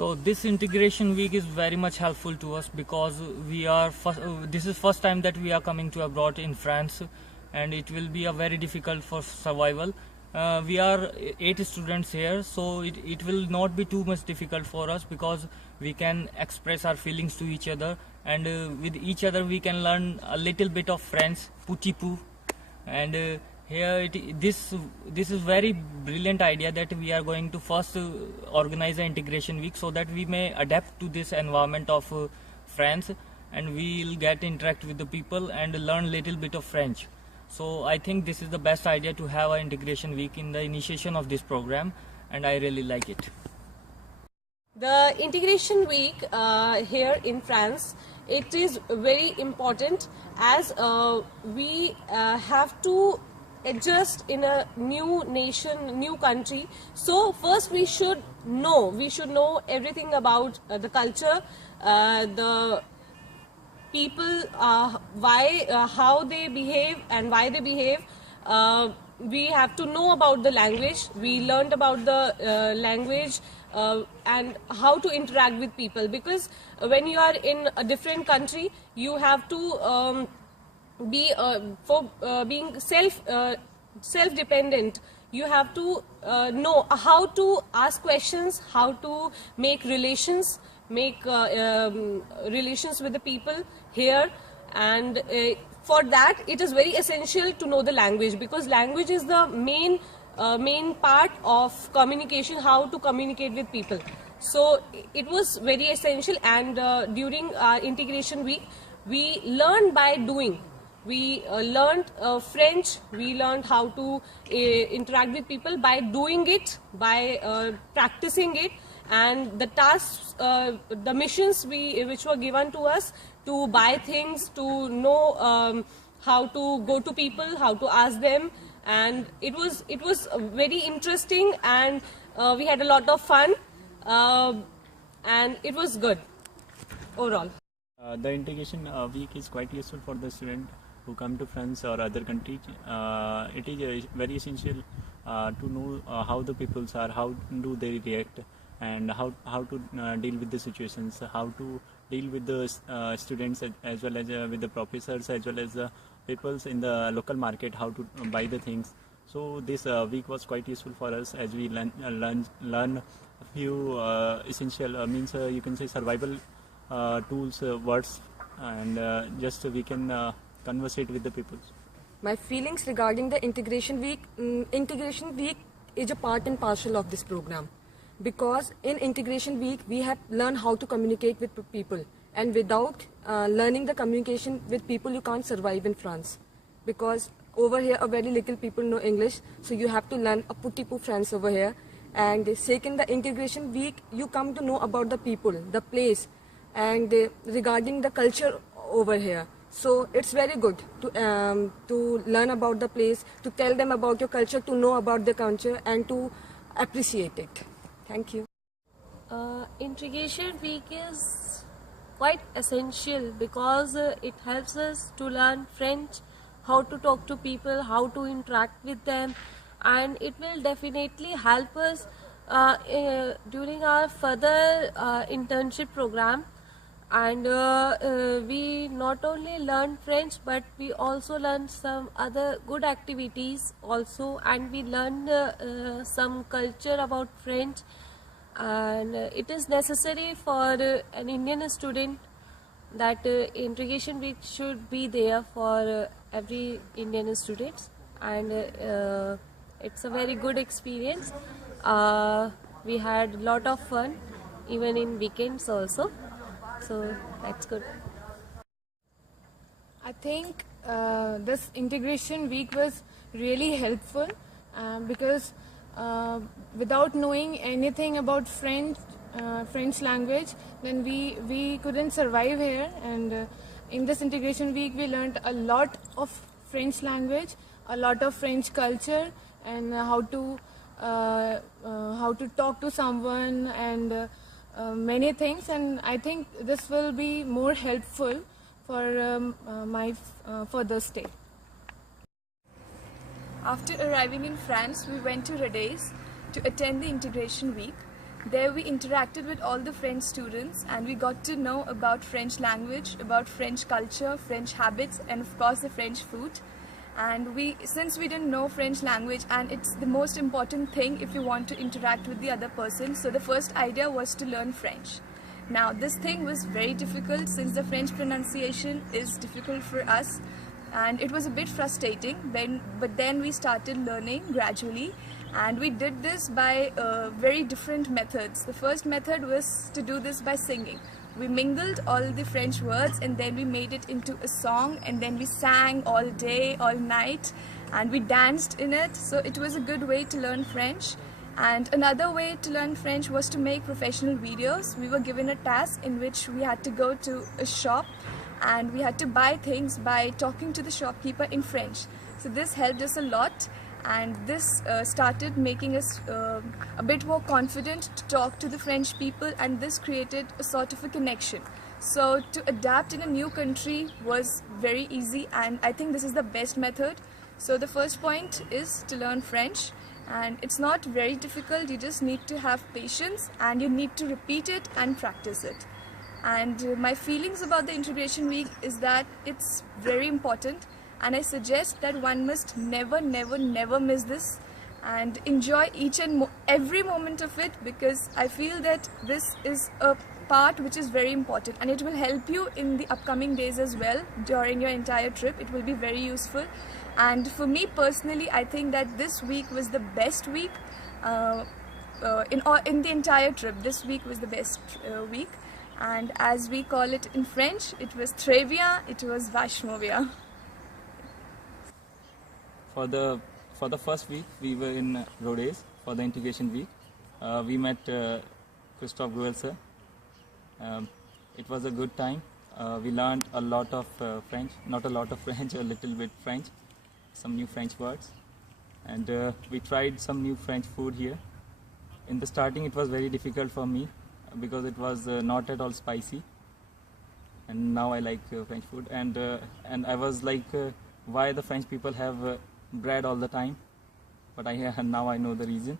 So this integration week is very much helpful to us because this is first time that we are coming to abroad in France, and it will be a very difficult for survival. We are 8 students here, so it will not be too much difficult for us because we can express our feelings to each other, and with each other we can learn a little bit of French, petit peu, and this is very brilliant idea that we are going to first organize an integration week so that we may adapt to this environment of France, and we will get interact with the people and learn little bit of French. So I think this is the best idea to have an integration week in the initiation of this program, and I really like it. The integration week here in France, it is very important as we have to adjust in a new nation, new country. So first we should know everything about the culture, the people, how they behave and why they behave. We have to know about the language. We learned about the language and how to interact with people, because when you are in a different country, you have to being self-dependent. You have to know how to ask questions, how to make relations with the people here, and for that it is very essential to know the language, because language is the main part of communication, how to communicate with people. So it was very essential, and during our integration week we learned by doing. We learned French, we learned how to interact with people by doing it, by practicing it, and the tasks, the missions which were given to us to buy things, to know how to go to people, how to ask them, and it was very interesting, and we had a lot of fun, and it was good overall. The integration week is quite useful for the student who come to France or other countries. It is very essential to know how the peoples are, how do they react, and how to deal with the situations, how to deal with the students as well as with the professors, as well as the peoples in the local market, how to buy the things. So this week was quite useful for us as we learn a few essential means you can say survival tools, words, and just we can conversate with the people. My feelings regarding the integration week is a part and parcel of this program, because in integration week we have learned how to communicate with people, and without learning the communication with people you can't survive in France, because over here a very little people know English, so you have to learn a petit peu French over here. And second, the integration week you come to know about the people, the place, and regarding the culture over here. So it's very good to learn about the place, to tell them about your culture, to know about the culture, and to appreciate it. Thank you. Integration week is quite essential because it helps us to learn French, how to talk to people, how to interact with them, and it will definitely help us during our further internship program. And we not only learn French, but we also learn some other good activities also, and we learn some culture about French, and it is necessary for an Indian student that integration week should be there for every Indian student, and it's a very good experience. We had a lot of fun even in weekends also. So that's good. I think this integration week was really helpful because without knowing anything about French language, then we couldn't survive here. And in this integration week, we learned a lot of French language, a lot of French culture, and how to talk to someone, and many things. And I think this will be more helpful for my further stay. After arriving in France, we went to Rodez to attend the integration week. There we interacted with all the French students and we got to know about French language, about French culture, French habits, and of course the French food. And since we didn't know French language, and it's the most important thing if you want to interact with the other person, so the first idea was to learn French. Now this thing was very difficult since the French pronunciation is difficult for us, and it was a bit frustrating, but then we started learning gradually, and we did this by very different methods. The first method was to do this by singing. We mingled all the French words and then we made it into a song, and then we sang all day, all night, and we danced in it. So it was a good way to learn French. And another way to learn French was to make professional videos. We were given a task in which we had to go to a shop and we had to buy things by talking to the shopkeeper in French. So this helped us a lot, and this started making us a bit more confident to talk to the French people, and this created a sort of a connection. So to adapt in a new country was very easy, and I think this is the best method. So the first point is to learn French, and it's not very difficult. You just need to have patience and you need to repeat it and practice it. And my feelings about the integration week is that it's very important, and I suggest that one must never miss this and enjoy each and every moment of it, because I feel that this is a part which is very important and it will help you in the upcoming days as well. During your entire trip it will be very useful, and for me personally I think that this week was the best week in the entire trip. This week was the best week, and as we call it in French, it was très bien, it was vachement bien. For the first week, we were in Rhodes for the integration week. We met Christophe Gouel sir. It was a good time. We learned a lot of French, not a lot of French, a little bit French, some new French words. And we tried some new French food here. In the starting, it was very difficult for me because it was not at all spicy. And now I like French food. And I was like, why the French people have bread all the time, but now I know the reason.